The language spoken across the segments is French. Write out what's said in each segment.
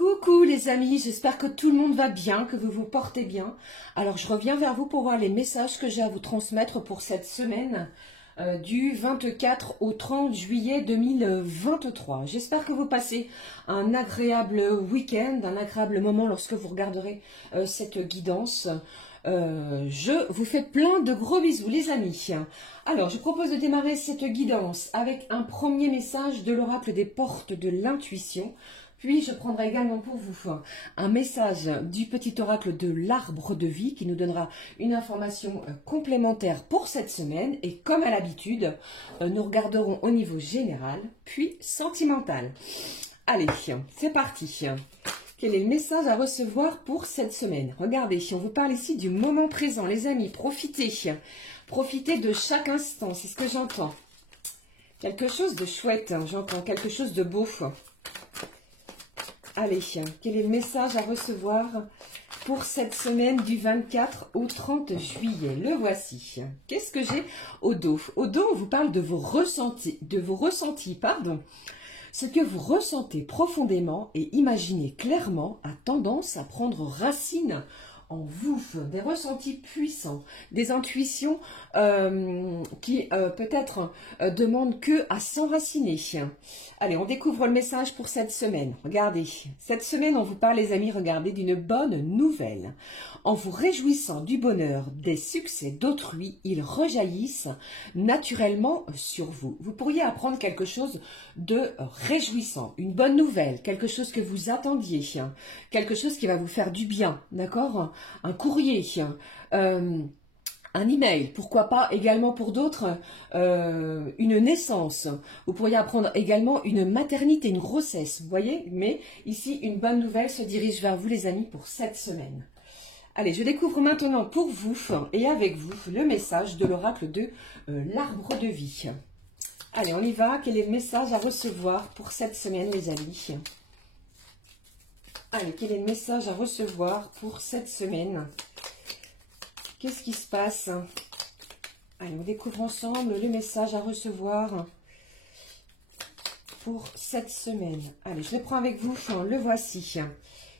Coucou les amis, j'espère que tout le monde va bien, que vous vous portez bien. Alors je reviens vers vous pour voir les messages que j'ai à vous transmettre pour cette semaine du 24 au 30 juillet 2023. J'espère que vous passez un agréable week-end, un agréable moment lorsque vous regarderez cette guidance. Je vous fais plein de gros bisous les amis. Alors je propose de démarrer cette guidance avec un premier message de l'oracle des portes de l'intuition. Puis je prendrai également pour vous un message du petit oracle de l'arbre de vie qui nous donnera une information complémentaire pour cette semaine. Et comme à l'habitude, nous regarderons au niveau général, puis sentimental. Allez, c'est parti. Quel est le message à recevoir pour cette semaine? Regardez, on vous parle ici du moment présent. Les amis, profitez. Profitez de chaque instant, c'est ce que j'entends. Quelque chose de chouette, j'entends quelque chose de beau. Allez, quel est le message à recevoir pour cette semaine du 24 au 30 juillet? Le voici. Qu'est-ce que j'ai au dos? Au dos, on vous parle de vos ressentis, pardon. Ce que vous ressentez profondément et imaginez clairement a tendance à prendre racine en vous, des ressentis puissants, des intuitions qui peut-être demandent que à s'enraciner. Allez, on découvre le message pour cette semaine. Regardez, cette semaine, on vous parle, les amis, regardez, d'une bonne nouvelle. En vous réjouissant du bonheur, des succès d'autrui, ils rejaillissent naturellement sur vous. Vous pourriez apprendre quelque chose de réjouissant, une bonne nouvelle, quelque chose que vous attendiez, quelque chose qui va vous faire du bien, d'accord? Un courrier, un email, pourquoi pas également pour d'autres une naissance. Vous pourriez apprendre également une maternité, une grossesse, vous voyez. Mais ici, une bonne nouvelle se dirige vers vous les amis pour cette semaine. Allez, je découvre maintenant pour vous et avec vous le message de l'oracle de l'arbre de vie. Allez, on y va. Quel est le message à recevoir pour cette semaine les amis? Allez, quel est le message à recevoir pour cette semaine? Qu'est-ce qui se passe? Allez, on découvre ensemble le message à recevoir pour cette semaine. Allez, je le prends avec vous, le voici.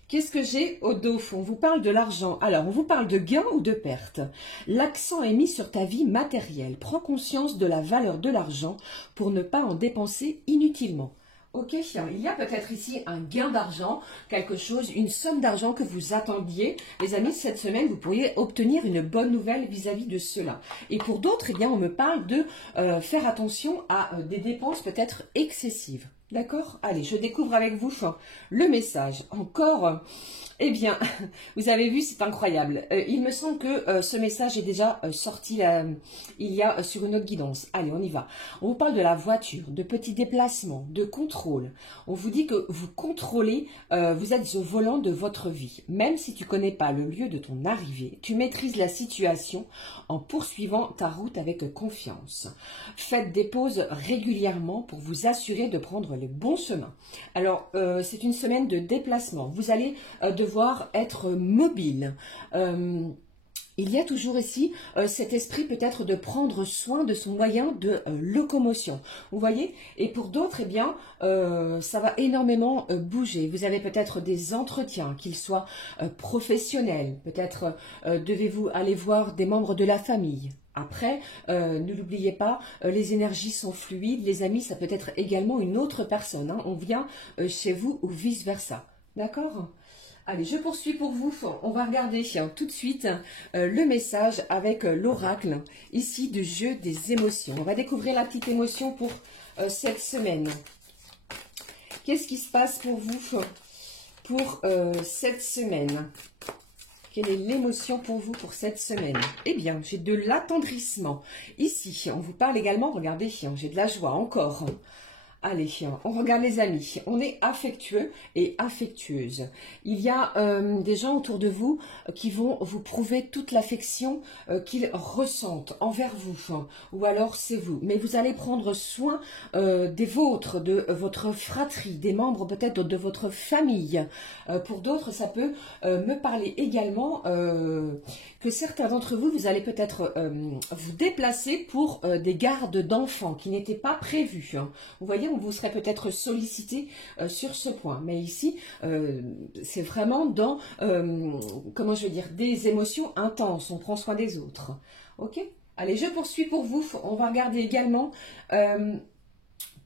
Qu'est-ce que j'ai au dos? On vous parle de l'argent. Alors, on vous parle de gain ou de perte. L'accent est mis sur ta vie matérielle. Prends conscience de la valeur de l'argent pour ne pas en dépenser inutilement. Ok, il y a peut-être ici un gain d'argent, quelque chose, une somme d'argent que vous attendiez. Les amis, cette semaine, vous pourriez obtenir une bonne nouvelle vis-à-vis de cela. Et pour d'autres, eh bien, on me parle de faire attention à des dépenses peut-être excessives. D'accord? Allez, je découvre avec vous le message. Encore, eh bien, vous avez vu, c'est incroyable. Il me semble que ce message est déjà sorti il y a sur une autre guidance. Allez, on y va. On vous parle de la voiture, de petits déplacements, de contrôle. On vous dit que vous contrôlez, vous êtes au volant de votre vie. Même si tu ne connais pas le lieu de ton arrivée, tu maîtrises la situation en poursuivant ta route avec confiance. Faites des pauses régulièrement pour vous assurer de prendre le bon chemin. Alors, c'est une semaine de déplacement. Vous allez devoir être mobile. Il y a toujours ici cet esprit peut-être de prendre soin de son moyen de locomotion. Vous voyez? Et pour d'autres, eh bien, ça va énormément bouger. Vous avez peut-être des entretiens, qu'ils soient professionnels. Peut-être devez-vous aller voir des membres de la famille. Après, ne l'oubliez pas, les énergies sont fluides. Les amis, ça peut être également une autre personne. Hein. On vient chez vous ou vice-versa. D'accord? Allez, je poursuis pour vous. On va regarder tout de suite le message avec l'oracle ici du jeu des émotions. On va découvrir la petite émotion pour cette semaine. Qu'est-ce qui se passe pour vous pour cette semaine? Quelle est l'émotion pour vous pour cette semaine? Eh bien, j'ai de l'attendrissement. Ici, on vous parle également, regardez, j'ai de la joie encore. Allez, on regarde les amis, on est affectueux et affectueuse. Il y a des gens autour de vous qui vont vous prouver toute l'affection qu'ils ressentent envers vous, ou alors c'est vous. Mais vous allez prendre soin des vôtres, de votre fratrie, des membres peut-être de votre famille. Pour d'autres, ça peut me parler également que certains d'entre vous, vous allez peut-être vous déplacer pour des gardes d'enfants qui n'étaient pas prévus. Vous voyez, on vous serait peut-être sollicité sur ce point. Mais ici, c'est vraiment dans, comment je veux dire, des émotions intenses. On prend soin des autres. Ok? Allez, je poursuis pour vous. On va regarder également...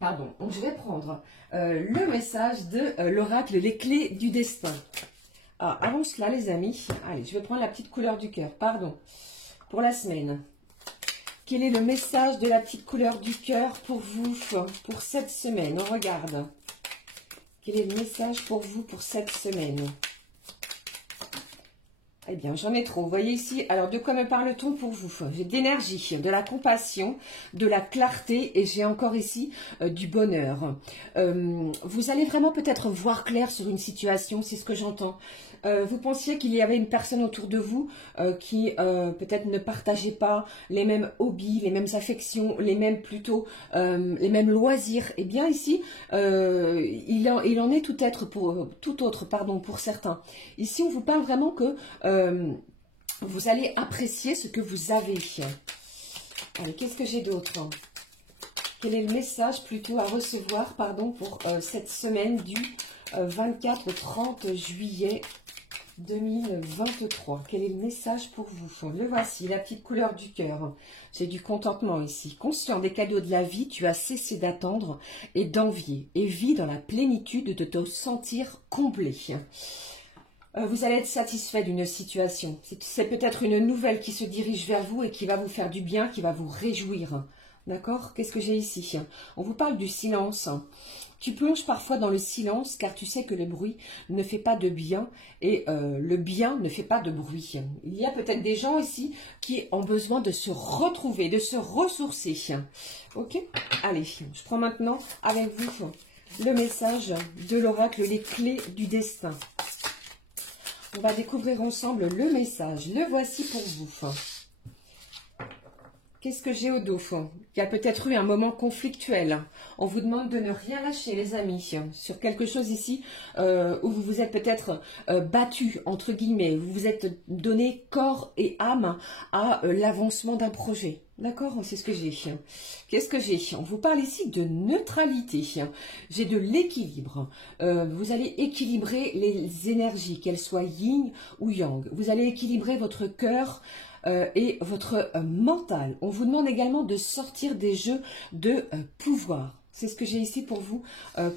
pardon, donc je vais prendre le message de l'oracle, les clés du destin. Ah, avant cela, les amis, allez, je vais prendre la petite couleur du cœur, pardon, pour la semaine. Quel est le message de la petite couleur du cœur pour vous, pour cette semaine? On regarde. Quel est le message pour vous pour cette semaine? Eh bien, j'en ai trop. Vous voyez ici, alors de quoi me parle-t-on pour vous? J'ai d'énergie, de la compassion, de la clarté et j'ai encore ici du bonheur. Vous allez vraiment peut-être voir clair sur une situation, c'est ce que j'entends. Vous pensiez qu'il y avait une personne autour de vous qui peut-être ne partageait pas les mêmes hobbies, les mêmes affections, les mêmes plutôt les mêmes loisirs. Eh bien ici, il en est tout autre pour certains. Ici, on vous parle vraiment que vous allez apprécier ce que vous avez. Allez, qu'est-ce que j'ai d'autre? Quel est le message plutôt à recevoir, pardon, pour cette semaine du 24 au 30 juillet 2023. Quel est le message pour vous? Le voici, la petite couleur du cœur. J'ai du contentement ici. Conscient des cadeaux de la vie, tu as cessé d'attendre et d'envier et vis dans la plénitude de te sentir comblé. Vous allez être satisfait d'une situation. C'est peut-être une nouvelle qui se dirige vers vous et qui va vous faire du bien, qui va vous réjouir. D'accord? Qu'est-ce que j'ai ici? On vous parle du silence. Tu plonges parfois dans le silence car tu sais que le bruit ne fait pas de bien et le bien ne fait pas de bruit. Il y a peut-être des gens ici qui ont besoin de se retrouver, de se ressourcer. Ok? Allez, je prends maintenant avec vous le message de l'oracle, les clés du destin. On va découvrir ensemble le message. Le voici pour vous. Qu'est-ce que j'ai au dos? Il y a peut-être eu un moment conflictuel. On vous demande de ne rien lâcher, les amis, sur quelque chose ici où vous vous êtes peut-être battu, entre guillemets. Vous vous êtes donné corps et âme à l'avancement d'un projet. D'accord? C'est ce que j'ai. Qu'est-ce que j'ai? On vous parle ici de neutralité. J'ai de l'équilibre. Vous allez équilibrer les énergies, qu'elles soient yin ou yang. Vous allez équilibrer votre cœur et votre mental. On vous demande également de sortir des jeux de pouvoir. C'est ce que j'ai ici pour vous,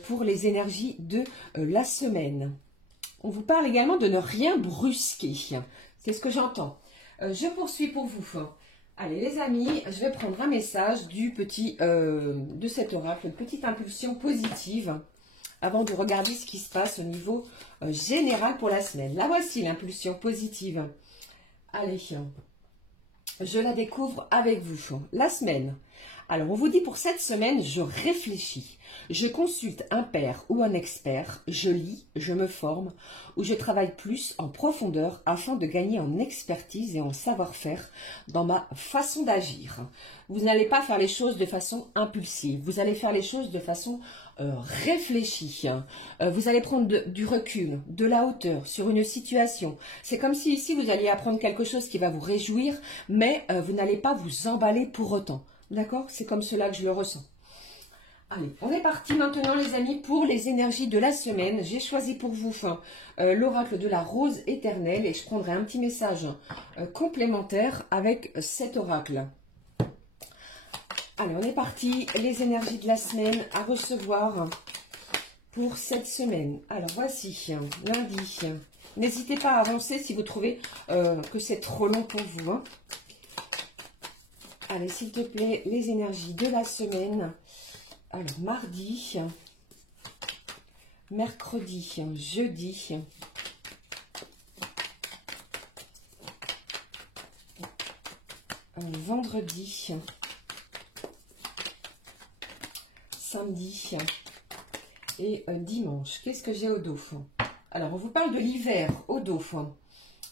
pour les énergies de la semaine. On vous parle également de ne rien brusquer. C'est ce que j'entends. Je poursuis pour vous. Allez les amis, je vais prendre un message de cet oracle, une petite impulsion positive avant de regarder ce qui se passe au niveau général pour la semaine. Là voici l'impulsion positive. Allez, je la découvre avec vous. La semaine. Alors, on vous dit pour cette semaine, je réfléchis, je consulte un père ou un expert, je lis, je me forme ou je travaille plus en profondeur afin de gagner en expertise et en savoir-faire dans ma façon d'agir. Vous n'allez pas faire les choses de façon impulsive, vous allez faire les choses de façon réfléchie. Vous allez prendre du recul, de la hauteur sur une situation. C'est comme si ici vous alliez apprendre quelque chose qui va vous réjouir, mais vous n'allez pas vous emballer pour autant. D'accord? C'est comme cela que je le ressens. Allez, on est parti maintenant les amis pour les énergies de la semaine. J'ai choisi pour vous l'oracle de la rose éternelle et je prendrai un petit message complémentaire avec cet oracle. Allez, on est parti. Les énergies de la semaine à recevoir pour cette semaine. Alors voici, lundi. N'hésitez pas à avancer si vous trouvez que c'est trop long pour vous. Hein. Allez, s'il te plaît, les énergies de la semaine. Alors, mardi, mercredi, jeudi, vendredi, samedi et dimanche. Qu'est-ce que j'ai au dos? Alors, on vous parle de l'hiver au dos.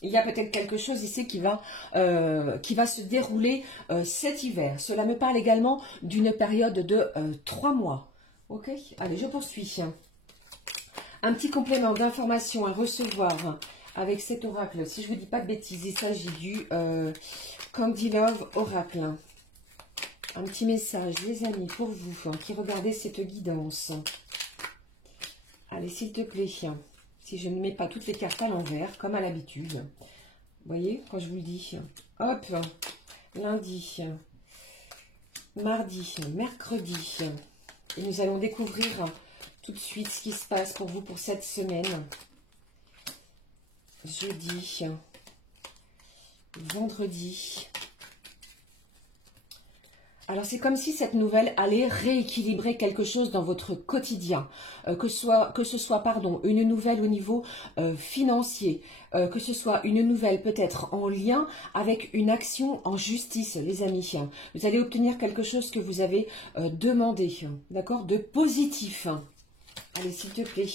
Il y a peut-être quelque chose ici qui va se dérouler cet hiver. Cela me parle également d'une période de 3 mois. Ok? Allez, je poursuis. Un petit complément d'information à recevoir avec cet oracle. Si je ne vous dis pas de bêtises, il s'agit du Candy Love Oracle. Un petit message, les amis, pour vous, qui regardez cette guidance. Allez, s'il te plaît, si je ne mets pas toutes les cartes à l'envers, comme à l'habitude. Vous voyez, quand je vous le dis. Hop, lundi, mardi, mercredi. Et nous allons découvrir tout de suite ce qui se passe pour vous pour cette semaine. Jeudi, vendredi. Alors, c'est comme si cette nouvelle allait rééquilibrer quelque chose dans votre quotidien. Que ce soit une nouvelle au niveau financier, que ce soit une nouvelle peut-être en lien avec une action en justice, les amis. Vous allez obtenir quelque chose que vous avez demandé, d'accord, de positif. Allez, s'il te plaît.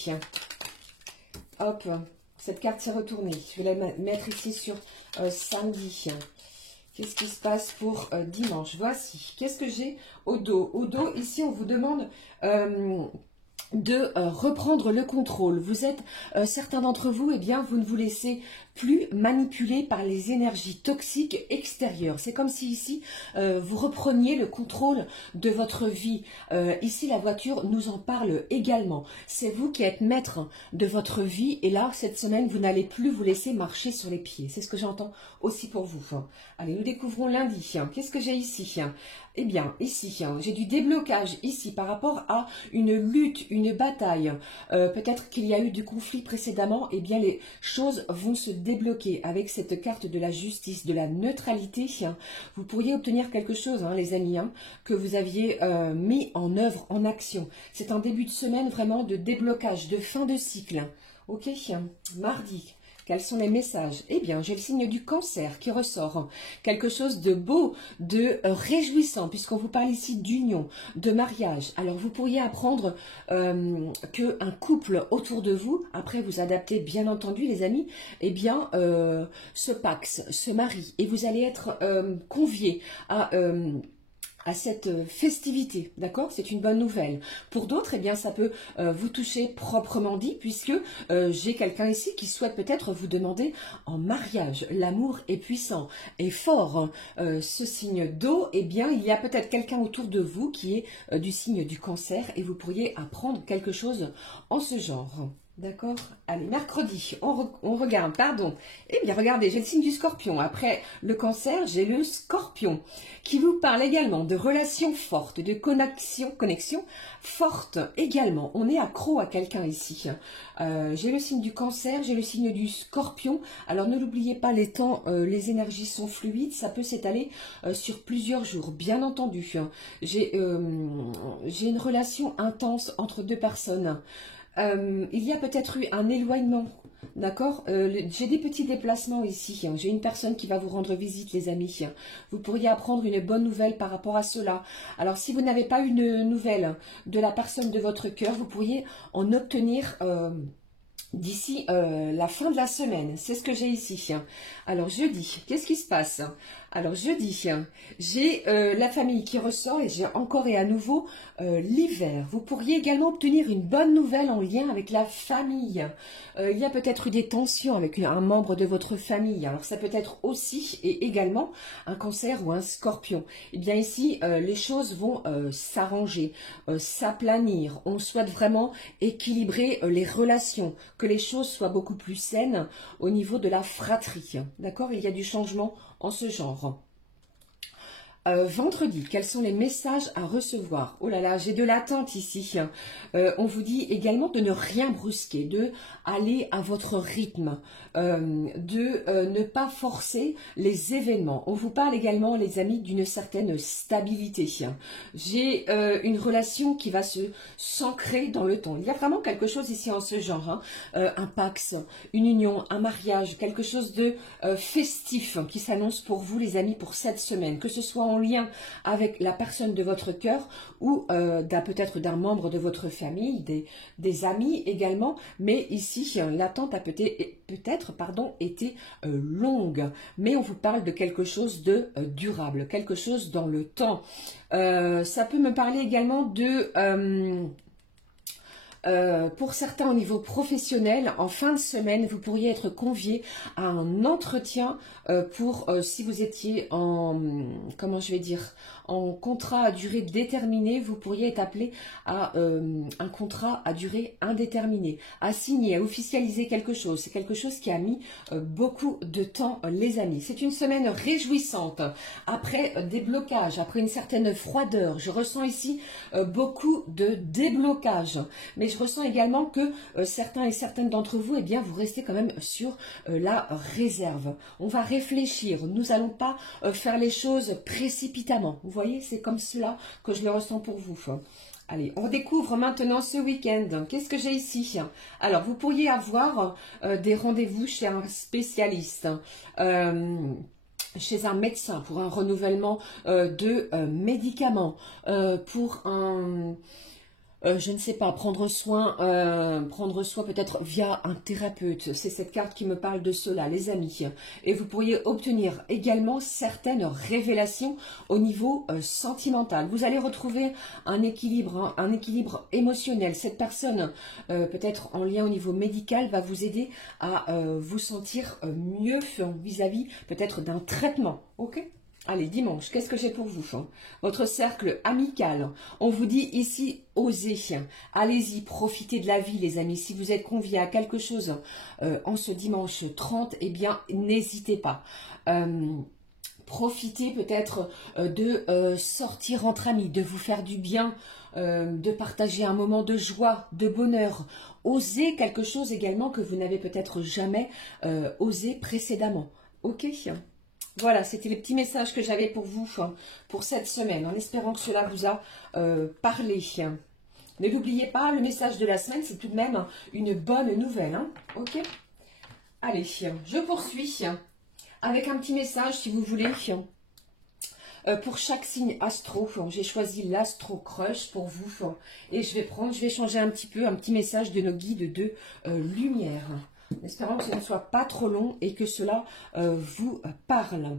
Hop, cette carte s'est retournée. Je vais la mettre ici sur samedi. Qu'est-ce qui se passe pour dimanche? Voici. Qu'est-ce que j'ai au dos? Au dos, ici, on vous demande de reprendre le contrôle. Vous êtes, certains d'entre vous, eh bien, vous ne vous laissez plus manipuler par les énergies toxiques extérieures. C'est comme si ici, vous repreniez le contrôle de votre vie. Ici, la voiture nous en parle également. C'est vous qui êtes maître de votre vie. Et là, cette semaine, vous n'allez plus vous laisser marcher sur les pieds. C'est ce que j'entends aussi pour vous. Allez, nous découvrons lundi. Qu'est-ce que j'ai ici? Eh bien, ici, j'ai du déblocage ici par rapport à une lutte, une bataille. Peut-être qu'il y a eu du conflit précédemment. Eh bien, les choses vont se débloquer avec cette carte de la justice, de la neutralité. Vous pourriez obtenir quelque chose, les amis, que vous aviez mis en œuvre, en action. C'est un début de semaine vraiment de déblocage, de fin de cycle. Ok, mardi. Quels sont les messages? Eh bien, j'ai le signe du Cancer qui ressort. Quelque chose de beau, de réjouissant, puisqu'on vous parle ici d'union, de mariage. Alors, vous pourriez apprendre qu'un couple autour de vous, après vous adaptez bien entendu, les amis, eh bien, se paxe, se marie. Et vous allez être conviés à cette festivité, d'accord? C'est une bonne nouvelle. Pour d'autres, eh bien, ça peut vous toucher proprement dit, puisque j'ai quelqu'un ici qui souhaite peut-être vous demander en mariage. L'amour est puissant et fort. Ce signe d'eau, eh bien, il y a peut-être quelqu'un autour de vous qui est du signe du Cancer et vous pourriez apprendre quelque chose en ce genre. D'accord? Allez, mercredi, on regarde, pardon. Eh bien, regardez, j'ai le signe du Scorpion. Après le Cancer, j'ai le Scorpion qui vous parle également de relations fortes, de connexion forte également. On est accro à quelqu'un ici. J'ai le signe du Cancer, j'ai le signe du Scorpion. Alors, ne l'oubliez pas, les temps, les énergies sont fluides. Ça peut s'étaler sur plusieurs jours, bien entendu. J'ai une relation intense entre deux personnes. Il y a peut-être eu un éloignement, d'accord? J'ai des petits déplacements ici. J'ai une personne qui va vous rendre visite, les amis. Vous pourriez apprendre une bonne nouvelle par rapport à cela. Alors, si vous n'avez pas une nouvelle de la personne de votre cœur, vous pourriez en obtenir d'ici la fin de la semaine. C'est ce que j'ai ici. Alors, jeudi, qu'est-ce qui se passe? Alors, jeudi, j'ai la famille qui ressort et j'ai encore et à nouveau l'hiver. Vous pourriez également obtenir une bonne nouvelle en lien avec la famille. Il y a peut-être eu des tensions avec un membre de votre famille. Alors, ça peut être aussi et également un Cancer ou un Scorpion. Eh bien, ici, les choses vont s'arranger, s'aplanir. On souhaite vraiment équilibrer les relations, que les choses soient beaucoup plus saines au niveau de la fratrie. D'accord? Il y a du changement en ce genre. Vendredi, quels sont les messages à recevoir? Oh là là, j'ai de l'attente ici. On vous dit également de ne rien brusquer, de aller à votre rythme, de ne pas forcer les événements. On vous parle également, les amis, d'une certaine stabilité. J'ai une relation qui va s'ancrer dans le temps. Il y a vraiment quelque chose ici en ce genre. Un pax, une union, un mariage, quelque chose de festif qui s'annonce pour vous, les amis, pour cette semaine. Que ce soit en lien avec la personne de votre cœur ou peut-être d'un membre de votre famille, des amis également, mais ici l'attente a peut-être été longue, mais on vous parle de quelque chose de durable, quelque chose dans le temps. Ça peut me parler également de Pour certains au niveau professionnel, en fin de semaine, vous pourriez être convié à un entretien si vous étiez en, comment je vais dire, en contrat à durée déterminée, vous pourriez être appelé à un contrat à durée indéterminée, à signer, à officialiser quelque chose. C'est quelque chose qui a mis beaucoup de temps, les amis. C'est une semaine réjouissante. Après des blocages, après une certaine froideur, je ressens ici beaucoup de déblocage. Mais je ressens également que certains et certaines d'entre vous, eh bien, vous restez quand même sur la réserve. On va réfléchir. Nous n'allons pas faire les choses précipitamment. Vous voyez, c'est comme cela que je le ressens pour vous. Allez, on découvre maintenant ce week-end. Qu'est-ce que j'ai ici? Alors, vous pourriez avoir des rendez-vous chez un spécialiste. Chez un médecin pour un renouvellement de médicaments, pour un... je ne sais pas, prendre soin peut-être via un thérapeute. C'est cette carte qui me parle de cela, les amis. Et vous pourriez obtenir également certaines révélations au niveau sentimental. Vous allez retrouver un équilibre émotionnel. Cette personne, peut-être en lien au niveau médical, va vous aider à vous sentir mieux vis-à-vis peut-être d'un traitement. Ok ? Allez, dimanche, qu'est-ce que j'ai pour vous? Votre cercle amical. On vous dit ici, osez. Allez-y, profitez de la vie, les amis. Si vous êtes conviés à quelque chose en ce dimanche 30, eh bien, n'hésitez pas. Profitez peut-être de sortir entre amis, de vous faire du bien, de partager un moment de joie, de bonheur. Osez quelque chose également que vous n'avez peut-être jamais osé précédemment. Ok ? Voilà, c'était les petits messages que j'avais pour vous pour cette semaine, en espérant que cela vous a parlé. Ne l'oubliez pas, le message de la semaine, c'est tout de même une bonne nouvelle. Hein, ok? Allez, je poursuis avec un petit message, si vous voulez, pour chaque signe astro. J'ai choisi l'Astro Crush pour vous. Et je vais changer un petit message de nos guides de lumière. Espérons que ce ne soit pas trop long et que cela vous parle.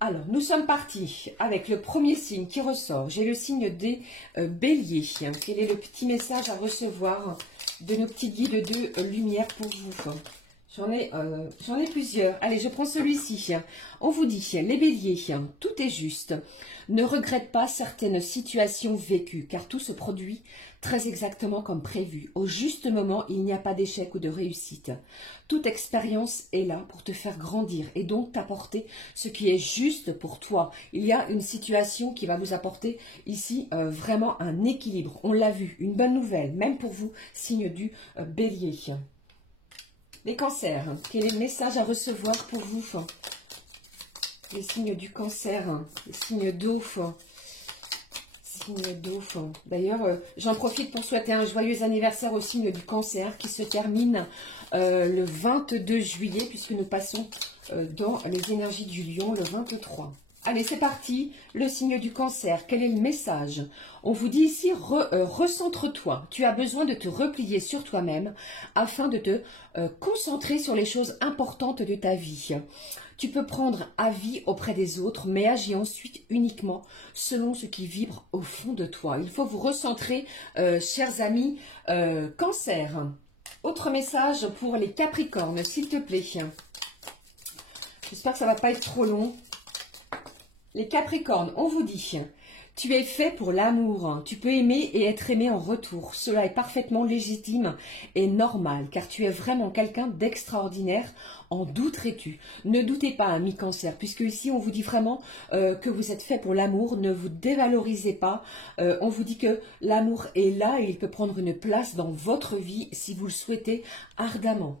Alors, nous sommes partis avec le premier signe qui ressort. J'ai le signe des béliers. Quel est le petit message à recevoir de nos petits guides de lumière pour vous? J'en ai plusieurs. Allez, je prends celui-ci. On vous dit, les béliers, tout est juste. Ne regrette pas certaines situations vécues, car tout se produit très exactement comme prévu. Au juste moment, il n'y a pas d'échec ou de réussite. Toute expérience est là pour te faire grandir et donc t'apporter ce qui est juste pour toi. Il y a une situation qui va vous apporter ici vraiment un équilibre. On l'a vu, une bonne nouvelle, même pour vous, signe du bélier. Les cancers, quel est le message à recevoir pour vous? Les signes du cancer, les signes d'eau. Signe d'eau. D'ailleurs, j'en profite pour souhaiter un joyeux anniversaire au signe du cancer qui se termine le 22 juillet puisque nous passons dans les énergies du lion le 23. Allez, c'est parti, le signe du cancer. Quel est le message? On vous dit ici, recentre-toi. Tu as besoin de te replier sur toi-même afin de te concentrer sur les choses importantes de ta vie. Tu peux prendre avis auprès des autres, mais agis ensuite uniquement selon ce qui vibre au fond de toi. Il faut vous recentrer, chers amis, cancer. Autre message pour les capricornes, s'il te plaît. J'espère que ça ne va pas être trop long. Les Capricornes, on vous dit, tu es fait pour l'amour, tu peux aimer et être aimé en retour. Cela est parfaitement légitime et normal, car tu es vraiment quelqu'un d'extraordinaire. En douterais-tu? Ne doutez pas, ami Cancer, puisque ici on vous dit vraiment que vous êtes fait pour l'amour. Ne vous dévalorisez pas. On vous dit que l'amour est là et il peut prendre une place dans votre vie si vous le souhaitez ardemment.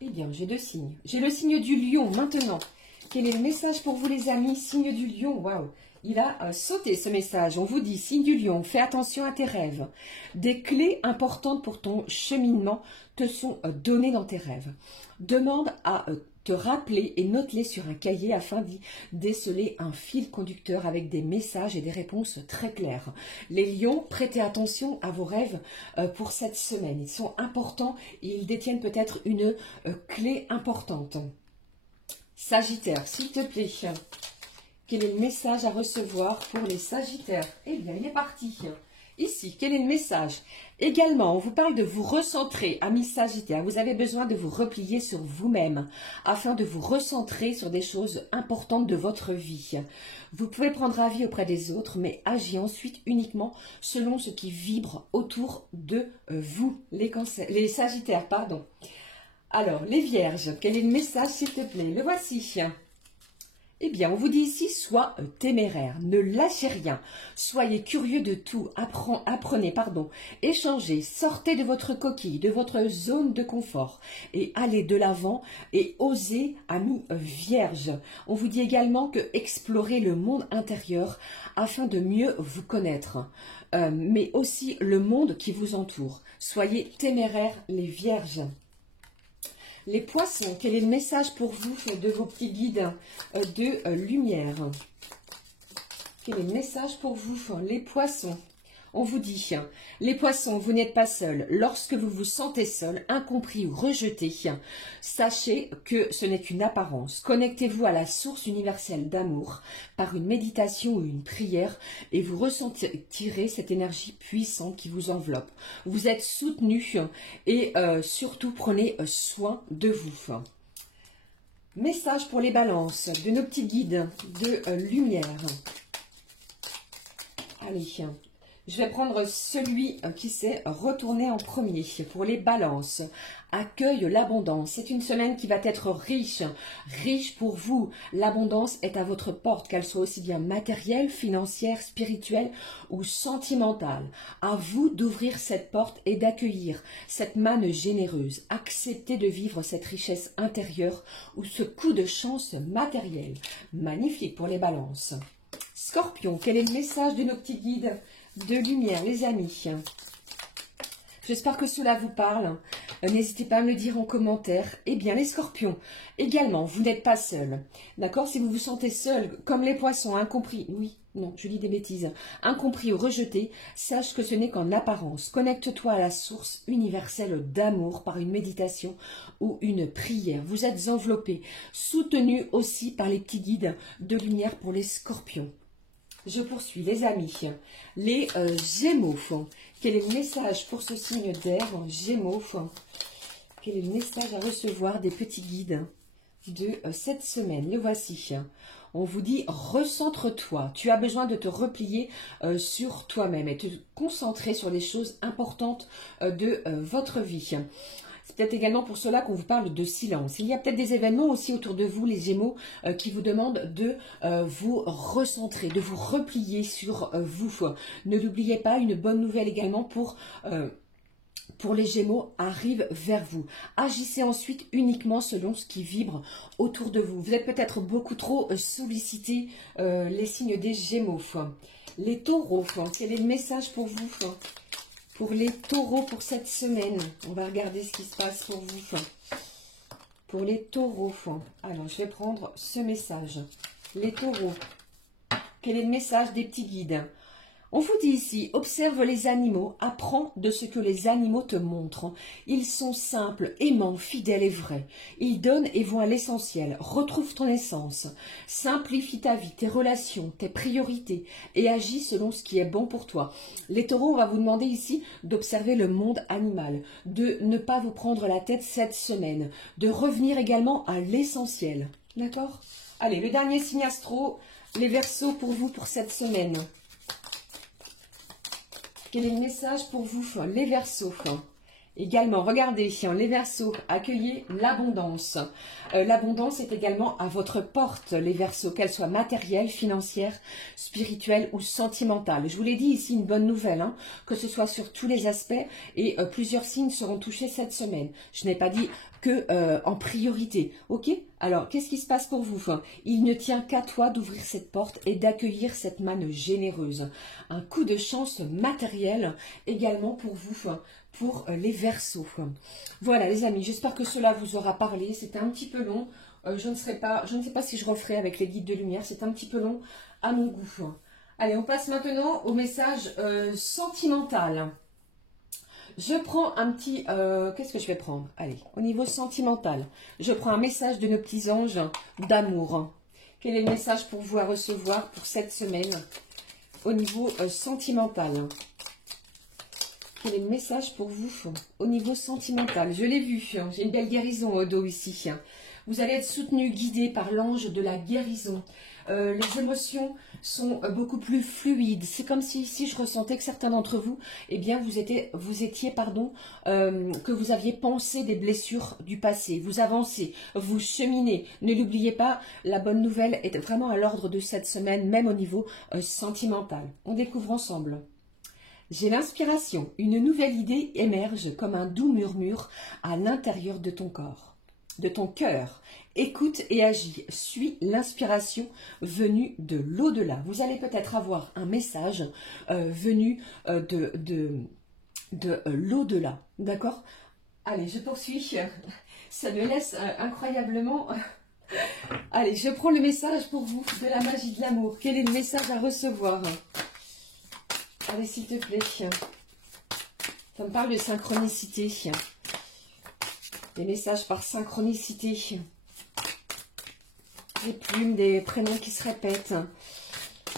Eh bien, j'ai deux signes. J'ai le signe du lion maintenant. Quel est le message pour vous les amis? Signe du lion, waouh, il a sauté ce message. On vous dit, signe du lion, fais attention à tes rêves. Des clés importantes pour ton cheminement te sont données dans tes rêves. Demande à te rappeler et note-les sur un cahier afin d'y déceler un fil conducteur avec des messages et des réponses très claires. Les lions, prêtez attention à vos rêves pour cette semaine. Ils sont importants et ils détiennent peut-être une clé importante. Sagittaire, s'il te plaît, quel est le message à recevoir pour les Sagittaires? Eh bien, il est parti. Ici, quel est le message? Également, on vous parle de vous recentrer, amis Sagittaires. Vous avez besoin de vous replier sur vous-même afin de vous recentrer sur des choses importantes de votre vie. Vous pouvez prendre avis auprès des autres, mais agir ensuite uniquement selon ce qui vibre autour de vous, les Sagittaires, pardon. Alors, les Vierges, quel est le message, s'il te plaît? Le voici. Eh bien, on vous dit ici, sois téméraire, ne lâchez rien, soyez curieux de tout, apprenez, échangez, sortez de votre coquille, de votre zone de confort et allez de l'avant et osez, amis vierges. On vous dit également que explorez le monde intérieur afin de mieux vous connaître, mais aussi le monde qui vous entoure. Soyez téméraires, les vierges. Les poissons, quel est le message pour vous de vos petits guides de lumière? Quel est le message pour vous, les poissons? On vous dit, les poissons, vous n'êtes pas seuls. Lorsque vous vous sentez seul, incompris ou rejeté, sachez que ce n'est qu'une apparence. Connectez-vous à la source universelle d'amour par une méditation ou une prière et vous ressentirez cette énergie puissante qui vous enveloppe. Vous êtes soutenu et surtout prenez soin de vous. Message pour les balances de nos petits guides de lumière. Allez, je vais prendre celui qui s'est retourné en premier pour les balances. Accueille l'abondance. C'est une semaine qui va être riche, riche pour vous. L'abondance est à votre porte, qu'elle soit aussi bien matérielle, financière, spirituelle ou sentimentale. À vous d'ouvrir cette porte et d'accueillir cette manne généreuse. Acceptez de vivre cette richesse intérieure ou ce coup de chance matériel. Magnifique pour les balances. Scorpion, quel est le message de nos petits guides de lumière, les amis? J'espère que cela vous parle. N'hésitez pas à me le dire en commentaire. Eh bien, les scorpions, également, vous n'êtes pas seuls. D'accord? Si vous vous sentez seul, comme les poissons, incompris, oui, non, je dis des bêtises, incompris ou rejeté, sache que ce n'est qu'en apparence. Connecte-toi à la source universelle d'amour par une méditation ou une prière. Vous êtes enveloppés, soutenus aussi par les petits guides de lumière pour les scorpions. Je poursuis, les amis. Les Gémeaux. Quel est le message pour ce signe d'air, Gémeaux? Quel est le message à recevoir des petits guides de cette semaine? Le voici. On vous dit, recentre-toi. Tu as besoin de te replier sur toi-même et te concentrer sur les choses importantes de votre vie. C'est peut-être également pour cela qu'on vous parle de silence. Il y a peut-être des événements aussi autour de vous, les Gémeaux, qui vous demandent de vous recentrer, de vous replier sur vous. Ne l'oubliez pas, une bonne nouvelle également pour les Gémeaux arrive vers vous. Agissez ensuite uniquement selon ce qui vibre autour de vous. Vous êtes peut-être beaucoup trop sollicités, les signes des Gémeaux. Les Taureaux, quel est le message pour vous? Pour les taureaux pour cette semaine, on va regarder ce qui se passe pour vous. Pour les taureaux, alors je vais prendre ce message. Les taureaux, quel est le message des petits guides? On vous dit ici, observe les animaux, apprends de ce que les animaux te montrent. Ils sont simples, aimants, fidèles et vrais. Ils donnent et vont à l'essentiel. Retrouve ton essence. Simplifie ta vie, tes relations, tes priorités et agis selon ce qui est bon pour toi. Les taureaux, on va vous demander ici d'observer le monde animal, de ne pas vous prendre la tête cette semaine, de revenir également à l'essentiel. D'accord? Allez, le dernier signe astro, les Verseaux pour vous pour cette semaine. Quel est le message pour vous, les Verseaux? Également, regardez, les Verseaux, accueillez l'abondance. L'abondance est également à votre porte, les Verseaux, qu'elle soit matérielle, financière, spirituelle ou sentimentale. Je vous l'ai dit ici, une bonne nouvelle, que ce soit sur tous les aspects et plusieurs signes seront touchés cette semaine. Je n'ai pas dit que en priorité, ok? Alors, qu'est-ce qui se passe pour vous? Il ne tient qu'à toi d'ouvrir cette porte et d'accueillir cette manne généreuse. Un coup de chance matériel également pour vous, pour les Verseaux. Voilà les amis, j'espère que cela vous aura parlé. C'était un petit peu long, je ne sais pas si je referai avec les guides de lumière, c'est un petit peu long à mon goût. Allez, on passe maintenant au message sentimental. Je prends un petit... qu'est-ce que je vais prendre? Allez, au niveau sentimental, je prends un message de nos petits anges d'amour. Quel est le message pour vous à recevoir pour cette semaine au niveau sentimental? Quel est le message pour vous au niveau sentimental? Je l'ai vu, j'ai une belle guérison au dos ici. Vous allez être soutenu, guidé par l'ange de la guérison. Les émotions sont beaucoup plus fluides. C'est comme si ici je ressentais que certains d'entre vous, eh bien vous étiez que vous aviez pensé des blessures du passé. Vous avancez, vous cheminez. Ne l'oubliez pas, la bonne nouvelle est vraiment à l'ordre de cette semaine, même au niveau sentimental. On découvre ensemble. J'ai l'inspiration. Une nouvelle idée émerge comme un doux murmure à l'intérieur de ton corps, de ton cœur. Écoute et agis. Suis l'inspiration venue de l'au-delà. Vous allez peut-être avoir un message venu de l'au-delà. D'accord? Allez, je poursuis. Ça me laisse incroyablement... Allez, je prends le message pour vous de la magie de l'amour. Quel est le message à recevoir? Allez, s'il te plaît. Ça me parle de synchronicité. Des messages par synchronicité. Des plumes, des prénoms qui se répètent.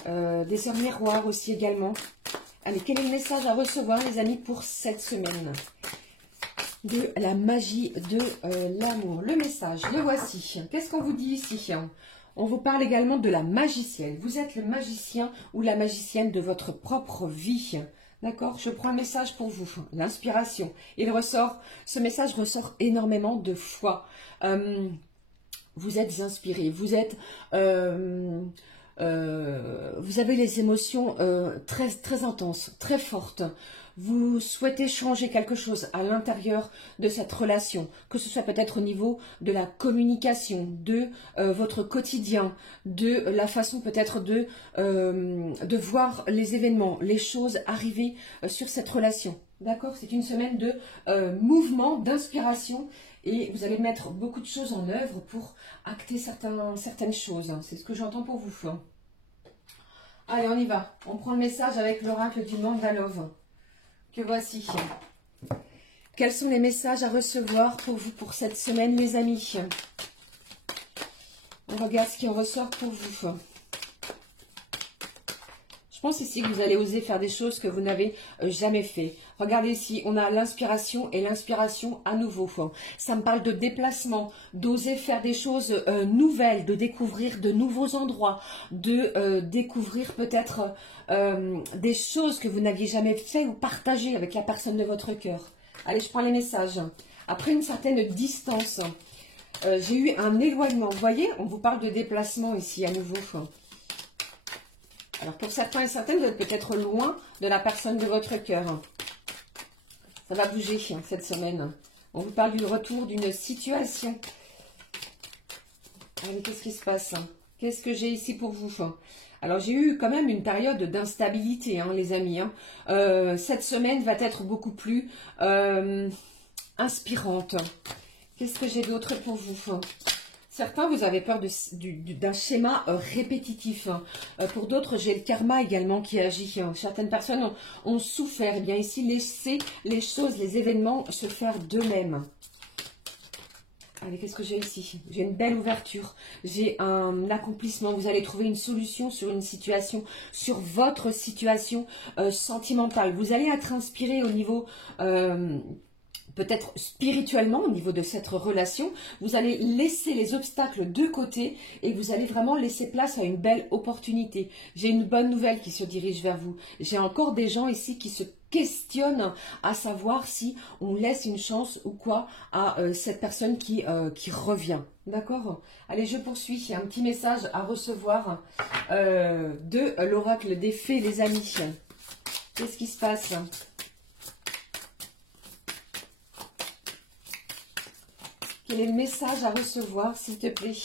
Des heures miroirs aussi également. Allez, quel est le message à recevoir, les amis, pour cette semaine? De la magie de l'amour. Le message, le voici. Qu'est-ce qu'on vous dit ici? On vous parle également de la magicienne. Vous êtes le magicien ou la magicienne de votre propre vie. D'accord? Je prends un message pour vous. L'inspiration. Ce message ressort énormément de foi. Vous êtes inspiré. Vous avez les émotions très, très intenses, très fortes. Vous souhaitez changer quelque chose à l'intérieur de cette relation, que ce soit peut-être au niveau de la communication, de votre quotidien, de la façon peut-être de voir les événements, les choses arriver sur cette relation. D'accord? C'est une semaine de mouvement, d'inspiration et vous allez mettre beaucoup de choses en œuvre pour acter certaines choses. C'est ce que j'entends pour vous. Allez, on y va. On prend le message avec l'oracle du Mandalove. Que voici. Quels sont les messages à recevoir pour vous pour cette semaine, les amis? On regarde ce qui en ressort pour vous. Je pense ici que vous allez oser faire des choses que vous n'avez jamais fait. Regardez ici, on a l'inspiration et l'inspiration à nouveau. Ça me parle de déplacement, d'oser faire des choses nouvelles, de découvrir de nouveaux endroits, de découvrir peut-être des choses que vous n'aviez jamais fait ou partagées avec la personne de votre cœur. Allez, je prends les messages. Après une certaine distance, j'ai eu un éloignement. Vous voyez, on vous parle de déplacement ici à nouveau. Alors pour certains et certaines, vous êtes peut-être loin de la personne de votre cœur. Ça va bouger cette semaine. On vous parle du retour d'une situation. Allez, qu'est-ce qui se passe? Qu'est-ce que j'ai ici pour vous? Alors j'ai eu quand même une période d'instabilité, les amis. Cette semaine va être beaucoup plus inspirante. Qu'est-ce que j'ai d'autre pour vous? Certains, vous avez peur d'un schéma répétitif. Pour d'autres, j'ai le karma également qui agit. Certaines personnes ont souffert. Eh bien ici, laissez les choses, les événements se faire d'eux-mêmes. Allez, qu'est-ce que j'ai ici? J'ai une belle ouverture. J'ai un accomplissement. Vous allez trouver une solution sur une situation, sur votre situation sentimentale. Vous allez être inspiré au niveau... peut-être spirituellement au niveau de cette relation, vous allez laisser les obstacles de côté et vous allez vraiment laisser place à une belle opportunité. J'ai une bonne nouvelle qui se dirige vers vous. J'ai encore des gens ici qui se questionnent à savoir si on laisse une chance ou quoi à cette personne qui revient. D'accord? Allez, je poursuis. Il y a un petit message à recevoir de l'oracle des fées, les amis. Qu'est-ce qui se passe ? Quel est le message à recevoir, s'il te plaît?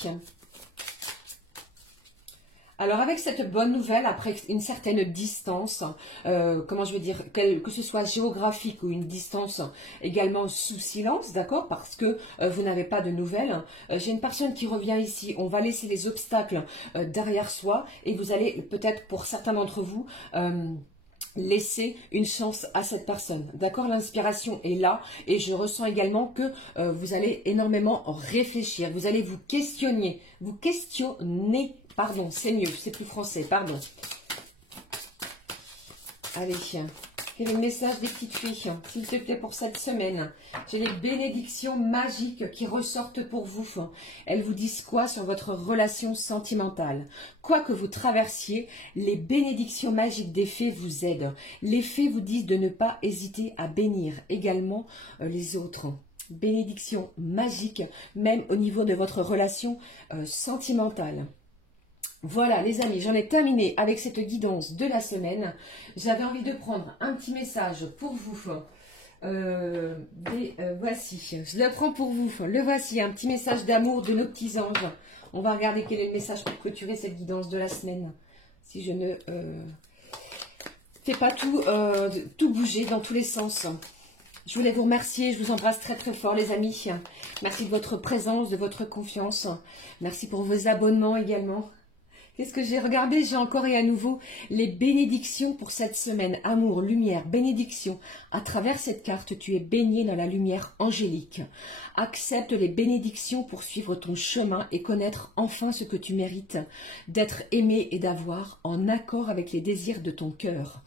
Alors, avec cette bonne nouvelle, après une certaine distance, comment je veux dire, que ce soit géographique ou une distance également sous silence, d'accord, parce que vous n'avez pas de nouvelles, j'ai une personne qui revient ici, on va laisser les obstacles derrière soi et vous allez peut-être, pour certains d'entre vous, laissez une chance à cette personne. D'accord? L'inspiration est là et je ressens également que vous allez énormément réfléchir. Vous allez vous questionner. Vous questionner. Pardon, c'est mieux. C'est plus français. Pardon. Allez. Quel est le message des petites filles, s'il te plaît, pour cette semaine? J'ai les bénédictions magiques qui ressortent pour vous. Elles vous disent quoi sur votre relation sentimentale? Quoi que vous traversiez, les bénédictions magiques des fées vous aident. Les fées vous disent de ne pas hésiter à bénir également les autres. Bénédictions magiques, même au niveau de votre relation sentimentale. Voilà les amis, j'en ai terminé avec cette guidance de la semaine. J'avais envie de prendre un petit message pour vous. Voici, je le prends pour vous. Le voici, un petit message d'amour de nos petits anges. On va regarder quel est le message pour clôturer cette guidance de la semaine. Si je ne fais pas tout bouger dans tous les sens. Je voulais vous remercier, je vous embrasse très très fort les amis. Merci de votre présence, de votre confiance. Merci pour vos abonnements également. Qu'est-ce que j'ai regardé? J'ai encore et à nouveau les bénédictions pour cette semaine. Amour, lumière, bénédiction. À travers cette carte, tu es baigné dans la lumière angélique. Accepte les bénédictions pour suivre ton chemin et connaître enfin ce que tu mérites. D'être aimé et d'avoir en accord avec les désirs de ton cœur.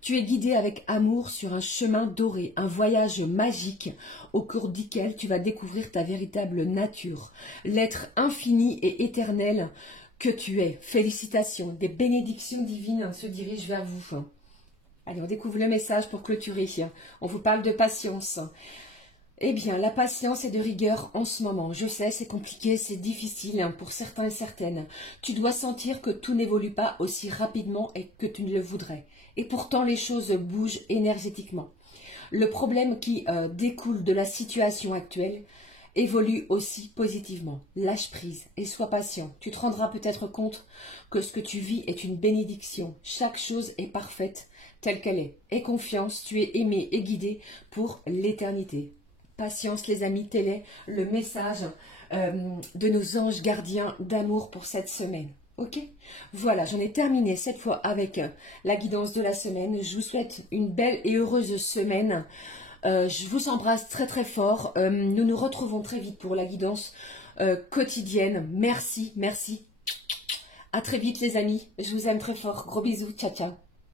Tu es guidé avec amour sur un chemin doré, un voyage magique au cours duquel tu vas découvrir ta véritable nature, l'être infini et éternel que tu es. Félicitations, des bénédictions divines se dirigent vers vous. Allez, on découvre le message pour clôturer. On vous parle de patience. Eh bien, la patience est de rigueur en ce moment. Je sais, c'est compliqué, c'est difficile pour certains et certaines. Tu dois sentir que tout n'évolue pas aussi rapidement et que tu ne le voudrais. Et pourtant, les choses bougent énergétiquement. Le problème qui découle de la situation actuelle évolue aussi positivement. Lâche prise et sois patient. Tu te rendras peut-être compte que ce que tu vis est une bénédiction. Chaque chose est parfaite telle qu'elle est. Aie confiance, tu es aimé et guidé pour l'éternité. Patience les amis, tel est le message de nos anges gardiens d'amour pour cette semaine. Ok, voilà, j'en ai terminé cette fois avec la guidance de la semaine. Je vous souhaite une belle et heureuse semaine. Je vous embrasse très très fort. Nous nous retrouvons très vite pour la guidance quotidienne. Merci, merci. À très vite les amis. Je vous aime très fort. Gros bisous. Ciao, ciao.